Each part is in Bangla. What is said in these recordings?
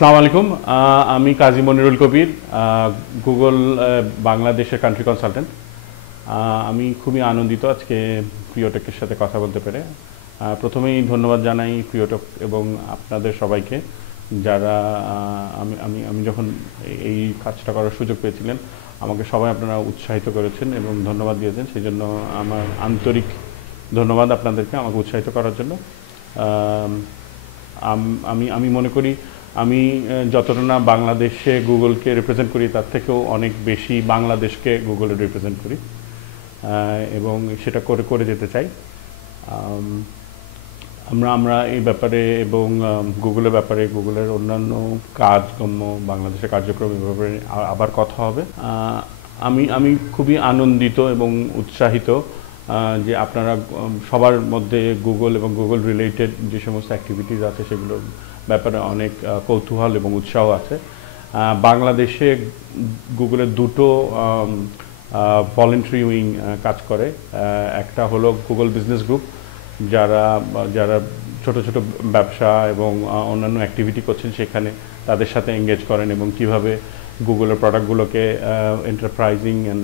আসসালামু আলাইকুম। আমি কাজী মনিরুল কবির, গুগল বাংলাদেশের কান্ট্রি কনসালটেন্ট। আমি খুবই আনন্দিত আজকে প্রিয়টেকের সাথে কথা বলতে পেরে। প্রথমেই ধন্যবাদ জানাই প্রিয়টেক এবং আপনাদের সবাইকে, যারা আমি আমি আমি যখন এই কাজটা করার সুযোগ পেয়েছিলেন আমাকে সবাই আপনারা উৎসাহিত করেছেন এবং ধন্যবাদ দিয়েছেন, সেই জন্য আমার আন্তরিক ধন্যবাদ আপনাদেরকে আমাকে উৎসাহিত করার জন্য। আমি আমি মনে করি আমি যতটা না বাংলাদেশে গুগলকে রিপ্রেজেন্ট করি তার থেকেও অনেক বেশি বাংলাদেশকে গুগলে রিপ্রেজেন্ট করি এবং সেটা করে করে যেতে চাই। আমরা এই ব্যাপারে এবং গুগলের ব্যাপারে, গুগলের অন্যান্য কাজকর্ম, বাংলাদেশের কার্যক্রম এই ব্যাপারে আবার কথা হবে। আমি আমি খুবই আনন্দিত এবং উৎসাহিত যে আপনারা সবার মধ্যে গুগল এবং গুগল রিলেটেড যে সমস্ত অ্যাক্টিভিটিস আছে সেগুলোর ব্যাপারে অনেক কৌতূহল এবং উৎসাহ আছে। বাংলাদেশে গুগলের দুটো ভলেন্টারি উইং কাজ করে। একটা হলো গুগল বিজনেস গ্রুপ, যারা যারা ছোট ছোট ব্যবসা এবং অন্যান্য অ্যাক্টিভিটি করছেন সেখানে তাদের সাথে এঙ্গেজ করেন এবং কিভাবে গুগলের প্রোডাক্টগুলোকে এন্টারপ্রাইজিং অ্যান্ড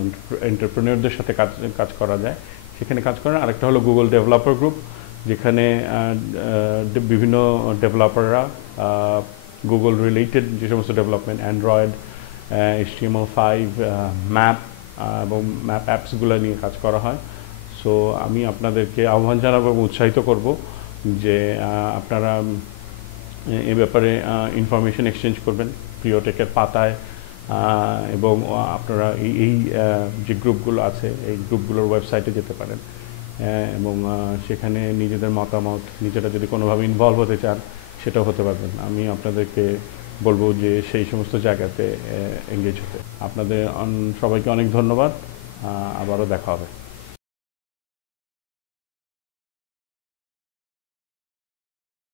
এন্টারপ্রেনিয়রদের সাথে কাজ করা যায় সেখানে কাজ করেন। আরেকটা হলো গুগল ডেভেলপার গ্রুপ, যেখানে বিভিন্ন ডেভেলপাররা গুগল রিলেটেড যে সমস্ত ডেভেলপমেন্ট, অ্যান্ড্রয়েড, HTML5, ম্যাপ এবং ম্যাপ অ্যাপসগুলো নিয়ে কাজ করা হয়। সো আমি আপনাদেরকে আহ্বান জানাবো এবং উৎসাহিত করব যে আপনারা এ ব্যাপারে ইনফরমেশন এক্সচেঞ্জ করবেন প্রিয়টেকের পাতায়, এবং আপনারা এই যে গ্রুপগুলো আছে এই গ্রুপগুলোর ওয়েবসাইটে যেতে পারেন এবং সেখানে নিজেদের মতামত, নিজেরা যদি কোনোভাবে ইনভলভ হতে চান সেটাও হতে পারবেন। আমি আপনাদেরকে বলবো যে সেই সমস্ত জায়গাতে এঙ্গেজ হতে। আপনাদের সবাইকে অনেক ধন্যবাদ, আবারও দেখা হবে।